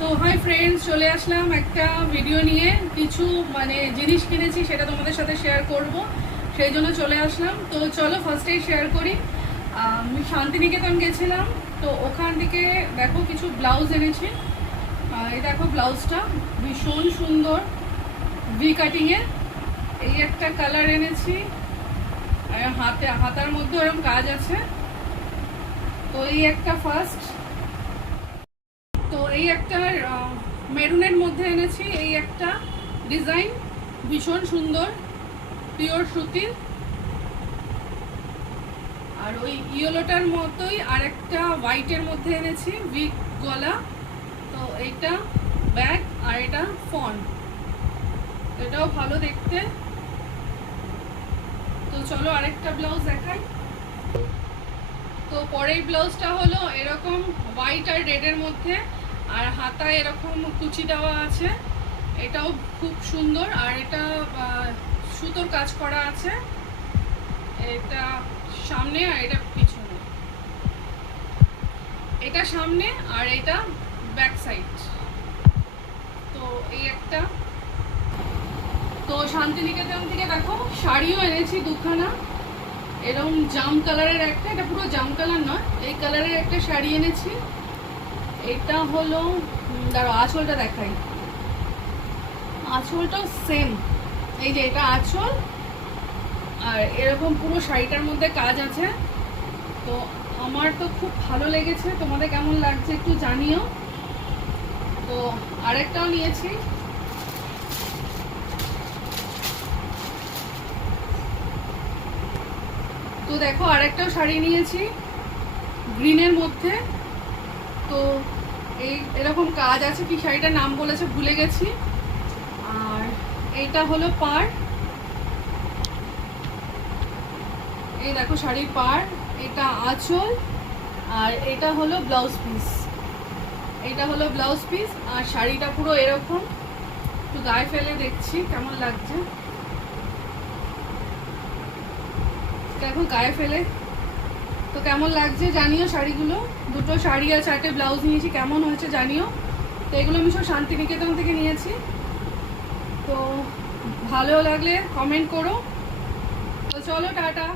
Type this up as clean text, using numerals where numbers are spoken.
তো hi friends, চলে আসলাম একটা ভিডিও নিয়ে। কিছু জিনিস কিনেছি, সেটা তোমাদের সাথে শেয়ার করব, সেই জন্য চলে আসলাম। তো চলো ফার্স্টেই শেয়ার করি। আমি শান্তিনিকেতন গেছিলাম, তো ওখান থেকে দেখো কিছু ব্লাউজ এনেছি। এই দেখো ব্লাউজটা ভীষণ সুন্দর, ভি কাটিংয়ে। এই একটা কালার এনেছি, হাতার মধ্যে এরকম কাজ আছে। তো এই একটা ফার্স্ট। তো এই একটা মেরুনের মধ্যে এনেছি, এই একটা ডিজাইন ভীষণ সুন্দর, পিওর সুতির। আর ওই ইয়েলোটার মতোই আরেকটা হোয়াইটের মধ্যে এনেছি, উইক গলা। তো এইটা ব্যাগ, আর এটা ফন্ট, এটাও ভালো দেখতে। তো চলো আরেকটা ব্লাউজ দেখাই। তো পরের ব্লাউজটা হলো এরকম হোয়াইট আর রেডের মধ্যে, আর হাতায় এরকম কুচি দেওয়া আছে। এটাও খুব সুন্দর, আর এটা সুতোর কাজ করা আছে। এটা সামনে আর এটা পিছনে, এটা সামনে আর এটা ব্যাক সাইড। তো এই একটা। তো শান্তিনিকেতন থেকে দেখো শাড়িও এনেছি দুখানা, এরকম জাম কালারের একটা, এটা পুরো জাম কালার নয়, এই কালারের একটা শাড়ি এনেছি। এটা হলো, দাঁড়ো আঁচলটা দেখাই। আঁচলটাও সেম, এই যে এটা আঁচল, আর এরকম পুরো শাড়িটার মধ্যে কাজ আছে। তো আমার তো খুব ভালো লেগেছে, তোমাদের কেমন লাগছে একটু জানিও। তো আরেকটাও নিয়েছি, তো দেখো আরেকটাও শাড়ি নিয়েছি গ্রিনের মধ্যে। তো এই এরকম কাজ আছে, কি শাড়িটার নাম বলেছে ভুলে গেছি। আর এইটা হলো পাড়, এই দেখো শাড়ির পাড়, এটা আঁচল, আর এটা হলো ব্লাউজ পিস। এটা হলো ব্লাউজ পিস, আর শাড়িটা পুরো এরকম। একটু গায়ে ফেলে দেখছি কেমন লাগছে, দেখো গায়ে ফেলে। তো কেমন লাগছে জানিও শাড়িগুলো। দুটো শাড়ি আর 4টে ব্লাউজ নিয়েছি, কেমন হয়েছে জানিও। তো এগুলো আমি সব শান্তিনিকেতন থেকে নিয়েছি। তো ভালো লাগলে কমেন্ট করো। তো চলো টাটা।